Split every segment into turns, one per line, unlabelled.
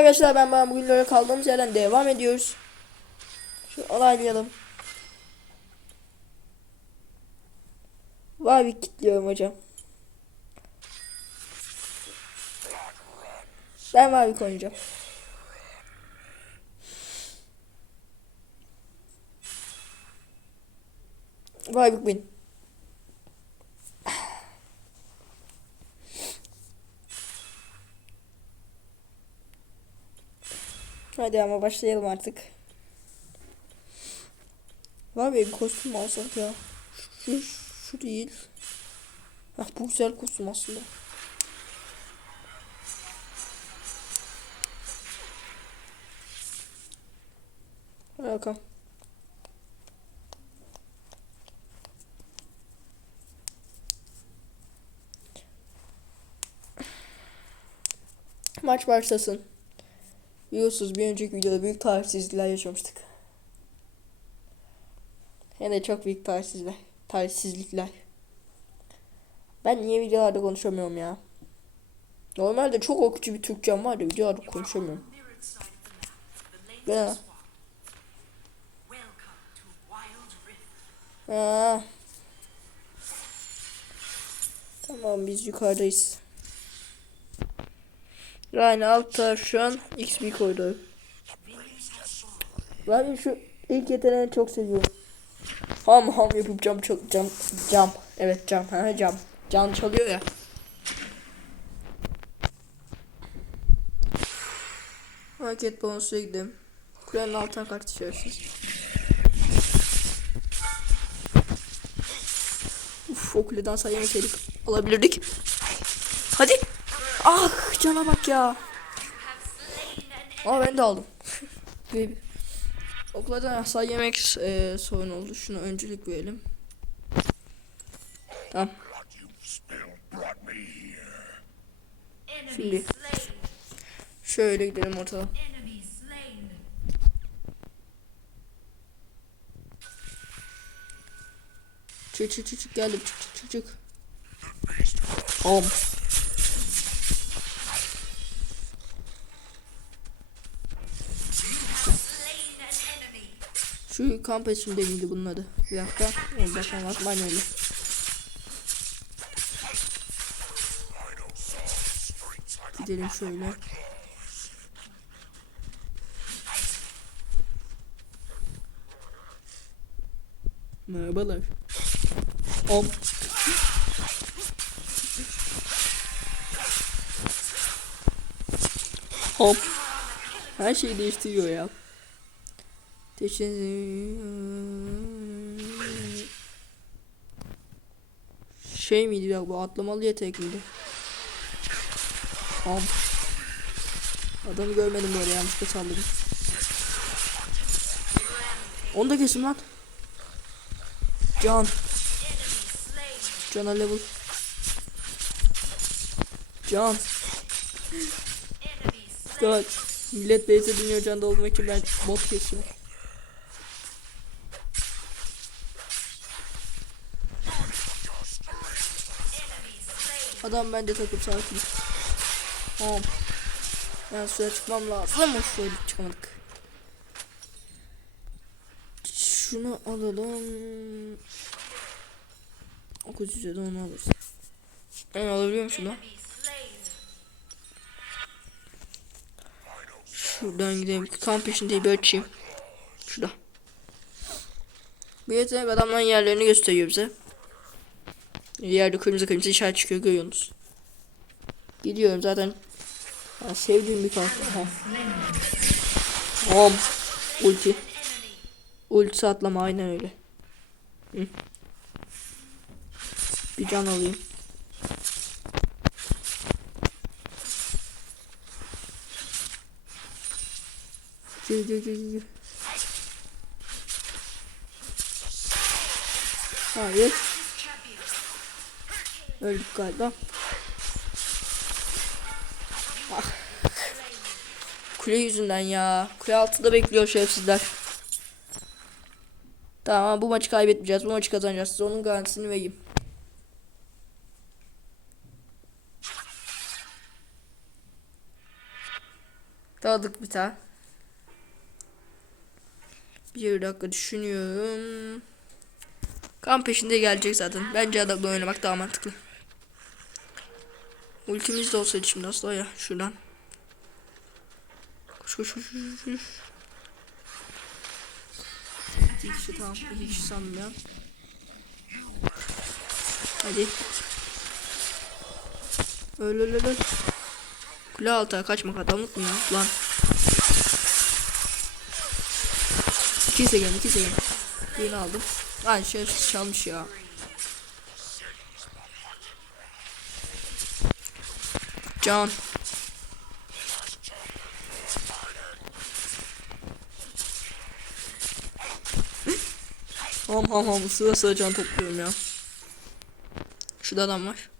Arkadaşlar ben ben bugün böyle kaldığımız yerden devam ediyoruz. Şu alaylayalım. Var bir kilitliyorum hocam. Ben var bir oynayacağım. Vay bir bin. Hadi ama başlayalım artık. Var bir kostüm alsak ya. Şu, şu değil. Hah bu güzel kostüm aslında. Bakalım. Maç başlasın. Biliyorsunuz bir önceki videoda büyük tarihsizlikler yaşamıştık. Hem de çok büyük tarihsizlikler. Tarihsizlikler. Ben niye videolarda konuşamıyorum ya? Normalde çok okucu bir Türkçem var da videolarda konuşamıyorum. Ben Ha. Tamam biz yukarıdayız. Yani alt taraf şu an XP koydu. Ben şu ilk yeteneğini çok seviyorum. Ham ham yapıp cam çal cam cam. Evet cam. Ha cam. Can çalıyor ya. Hareket bonusuna gidelim. Kulenin altına şerefsiz. Uf o kuleden sayemeseydik alabilirdik. Hadi. Ah cana bak ya. Aa ben de aldım. Baby. Okuldan hasar yemek e, sorun oldu. Şunu öncelik verelim. Tamam. Şimdi şöyle gidelim ortada. Çık çık çık çık geldim çık çık çık çık. Om. Şu kamp içinde miydi bunun adı? Bir dakika. Onu başlamak manueli. Gidelim şöyle. Merhabalar. Om. Hop. Her şeyi değiştiriyor ya. Şey miydi ya bu atlamalı yetenek miydi? Tamam. Adamı görmedim böyle yanlışlıkla salladım. Onu da kesin lan. Can. Cana level. Can. Bak. Millet base'e biniyor can dolmak için ben bot kesiyorum. Adam bence takıp sakin. Tamam. Ben suya çıkmam lazım ama suya çıkamadık. Şunu alalım. 900'e de onu alırız. Ben alabiliyor muyum şunu? Şuradan gidelim. Kamp peşindeyi bir açayım. Şurada. Bir yetenek adamların yerlerini gösteriyor bize. Yerde kırmızı kırmızı işaret çıkıyor görüyorsunuz. Gidiyorum zaten. Ya sevdiğim bir karakter. Hop. Ulti. Ulti atlama aynen öyle. Hı. Bir can alayım. Gir gir gir gir. Hayır. Öldük galiba. Ah. Kule yüzünden ya. Kule altında bekliyor şerefsizler. Tamam bu maçı kaybetmeyeceğiz. Bu maçı kazanacağız. Size onun garantisini vereyim. Aldık bir tane. Bir dakika düşünüyorum. Kan peşinde gelecek zaten. Bence adamla oynamak daha mantıklı. Ultimiz de olsaydı şimdi aslında ya şuradan. Koş koş koş koş, koş. İki kişi tamam. İki kişi sanmıyorum. Hadi. Öl öl öl. Kule altına kaçmak adamlık mı ya? Lan. İki segen iki segen. Birini aldım. Lan şey çalmış ya. Can. Ham ham ham sıra sıra can topluyorum ya. Şurada adam var.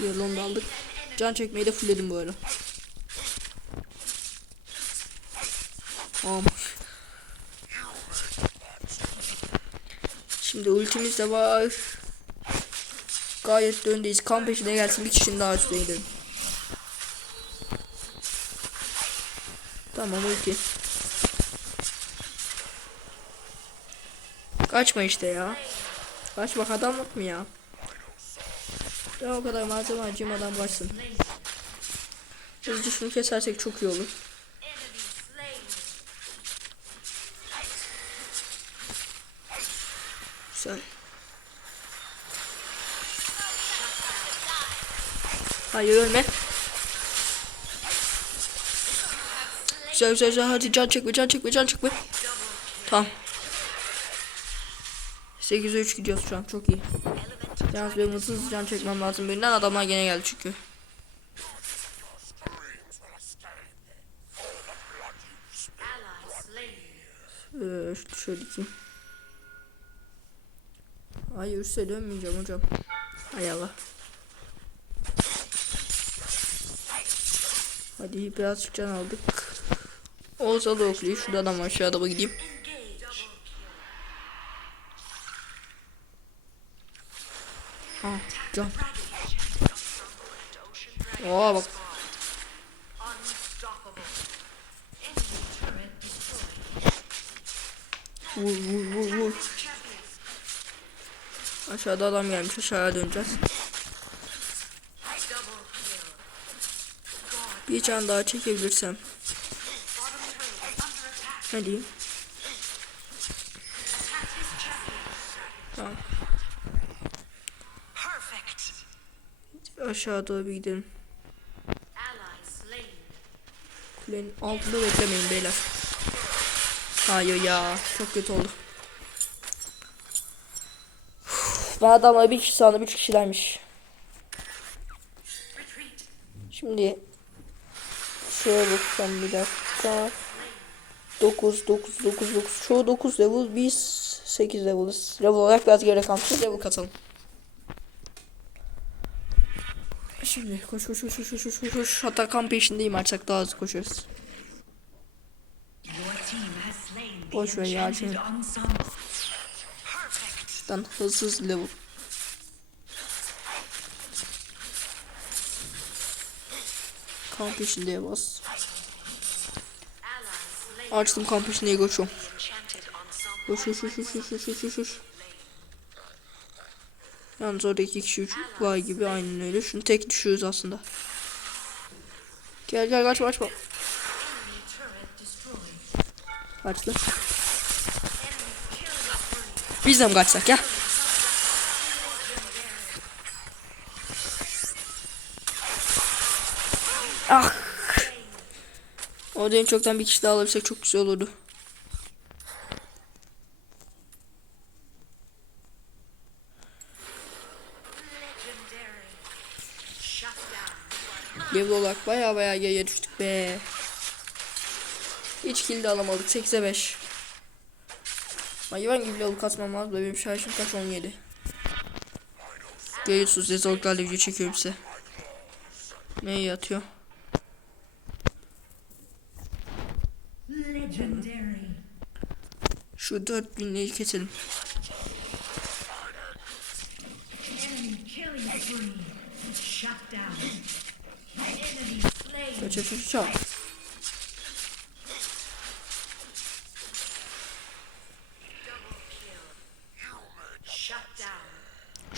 Yolunu da aldık. Can çekmeyi de fullledim bu ara. Tamam. Şimdi ultimiz de var. Gayet de öndeyiz. Kan peşine gelsin bir kişinin daha üstüne gidelim. Tamam ulti. Kaçma işte ya. Kaçmak adamlık mı ya? Ya o kadar malzeme harcamadan başsın. Hızlıca şunu kesersek çok iyi olur. Güzel. Hayır ölme. Güzel güzel güzel hadi can çekme can çekme can çekme. Tamam. 8'e 3 gidiyoruz şu an çok iyi. Yalnız benim hızlı can çekmem lazım birinden adamlar gene geldi çünkü. Ee, şöyle dikeyim. Hayır üste dönmeyeceğim hocam. Hay Allah. Hadi birazcık can aldık. Olsa da okluyor. Şurada adam var. Aşağıda mı gideyim? Ha, can. Oo bak. Vur vur vur vur. Aşağıda adam gelmiş. Aşağıya döneceğiz. Bir can daha çekebilirsem. Hadi. Tamam.
Perfect.
Aşağı doğru bir gidelim. Kulenin altında beklemeyin beyler. Hayır ya. Çok kötü oldu. Ben adamla bir kişi sandım üç kişilermiş. Şimdi şöyle bakacağım bir dakika. 9 9 9 9 çoğu 9 level biz 8 level'ız. Level olarak biraz geride kalmışız. Level katalım. Şimdi koş koş koş koş koş koş koş. Hatta kan peşindeyim artık daha hızlı koşuyoruz. Boş ver ya şimdi. Lan hızsız level. Kamp içindeye bas. Açtım kamp içindeye koşuyorum. Koş koş koş koş koş koş koş koş. Yalnız orada iki kişi üç vay gibi aynen öyle. Şunu tek düşüyoruz aslında. Gel gel kaçma kaçma. Kaçtı. Biz de mi kaçsak ya? Ah. Orada çoktan bir kişi daha alabilsek çok güzel olurdu. Level olarak baya baya geriye düştük be. Hiç kill de alamadık 8'e 5. Hayvan gibi yol kasmam az bebeğim şarjım kaç 17. Görüyorsunuz rezoluklarla video çekiyorum size. Neyi yatıyor? Şu 4000'leri keselim. Kaç kaç kaç.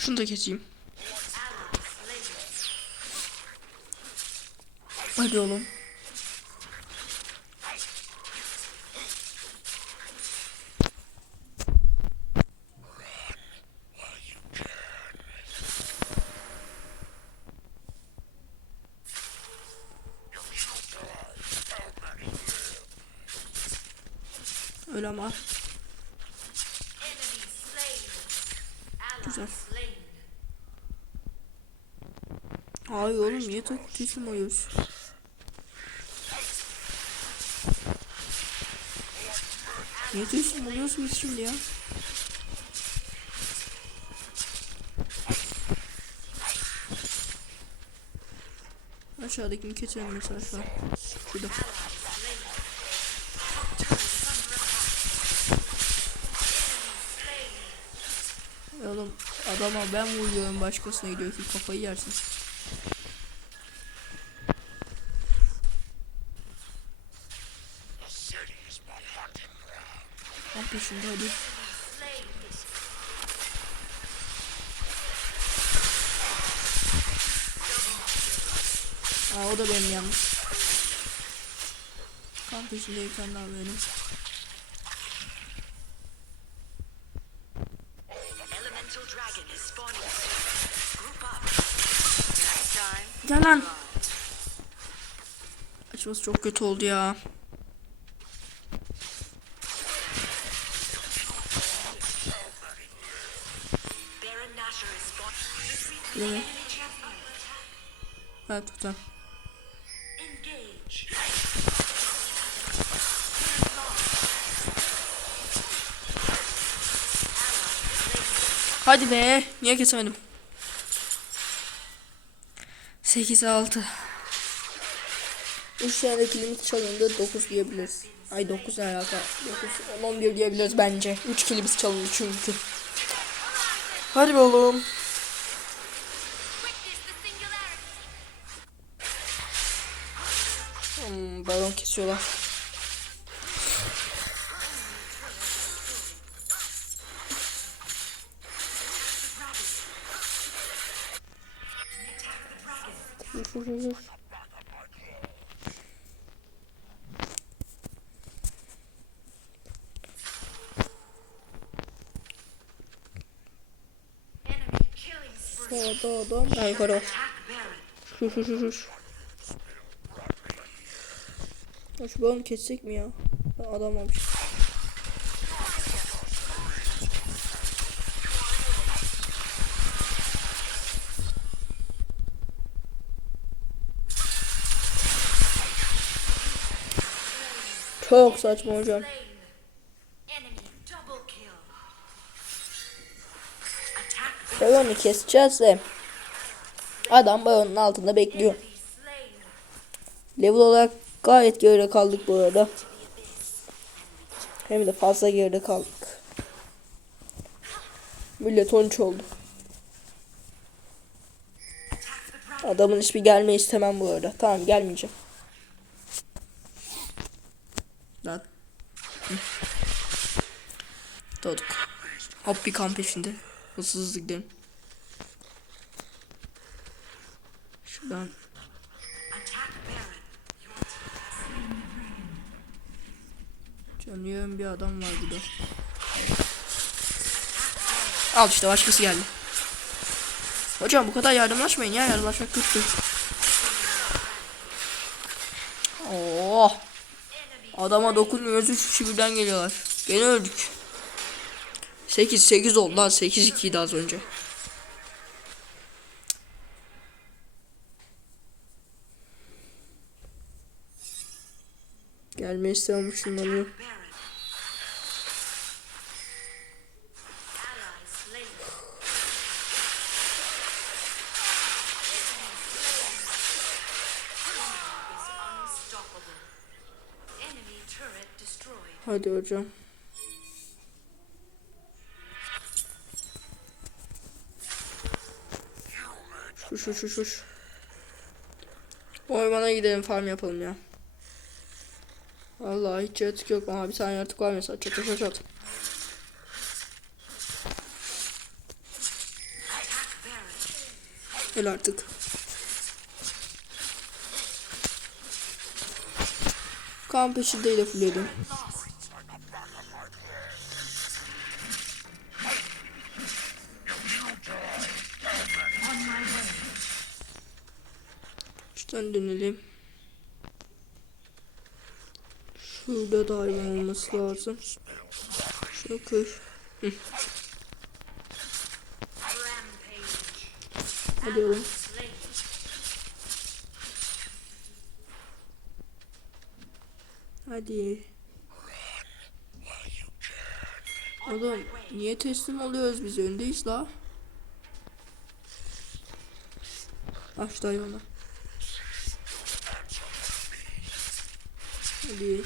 Şunu da keseyim. Hadi oğlum. Öyle ama.
Enemy slain. Ally
Güzel. Hayır oğlum niye tak teslim oluyoruz? Niye oluyoruz biz şimdi ya? Aşağıdakini keselim mesela şu an. Şurada. Ya Oğlum adama ben vuruyorum başkasına gidiyor ki kafayı yersin. Lan peşinde hadi. Aa o da benim yalnız. Kan peşinde bir tane daha benim. Gel lan. Açması çok kötü oldu ya.
Champion.
Evet güzel. Hadi be. Niye kesemedim? 8 6. 3 tane kilimiz çalındı 9 diyebiliriz. Ay 9 ne alaka? 9 10 11 diyebiliriz bence. 3 kilimiz çalındı çünkü. Hadi be oğlum. Hmm, balon kesiyorlar. Bak.
Attack Baron.
Şur şur şur şur. Ya şu balonu kessek mi ya? Ben adam olmuş. Çok saçma hocam. Balonu keseceğiz de. Adam balonun altında bekliyor. Level olarak gayet geride kaldık bu arada. Hem de fazla geride kaldık. Millet 13 oldu. Adamın hiçbir gelme istemem bu arada. Tamam gelmeyeceğim. Lan. Doğduk. Hop bir kamp peşinde. Hızlı hızlı gidelim. Şuradan. Canlıyorum bir adam var burada. Al işte başkası geldi. Hocam bu kadar yardımlaşmayın ya yardımlaşmak kötü. Oh. Adama dokunuyoruz 3 kişi birden geliyorlar. Gene öldük. 8 8 oldu lan 8 2 idi az önce. Gelme istemem ışınlanıyor. Hadi hocam. Şuş şuş şuş şuş. Ormana gidelim farm yapalım ya. Vallahi hiç yaratık yok. Aha bir tane yaratık var mesela. Çat çat çat. Öl artık. Kan peşindeyle fulledim. Şuradan dönelim. Şurada da hayvan olması lazım. Şunu kır. Hadi oğlum. Hadi. Oğlum niye teslim oluyoruz biz öndeyiz la. Aç da hayvanı. Hadi.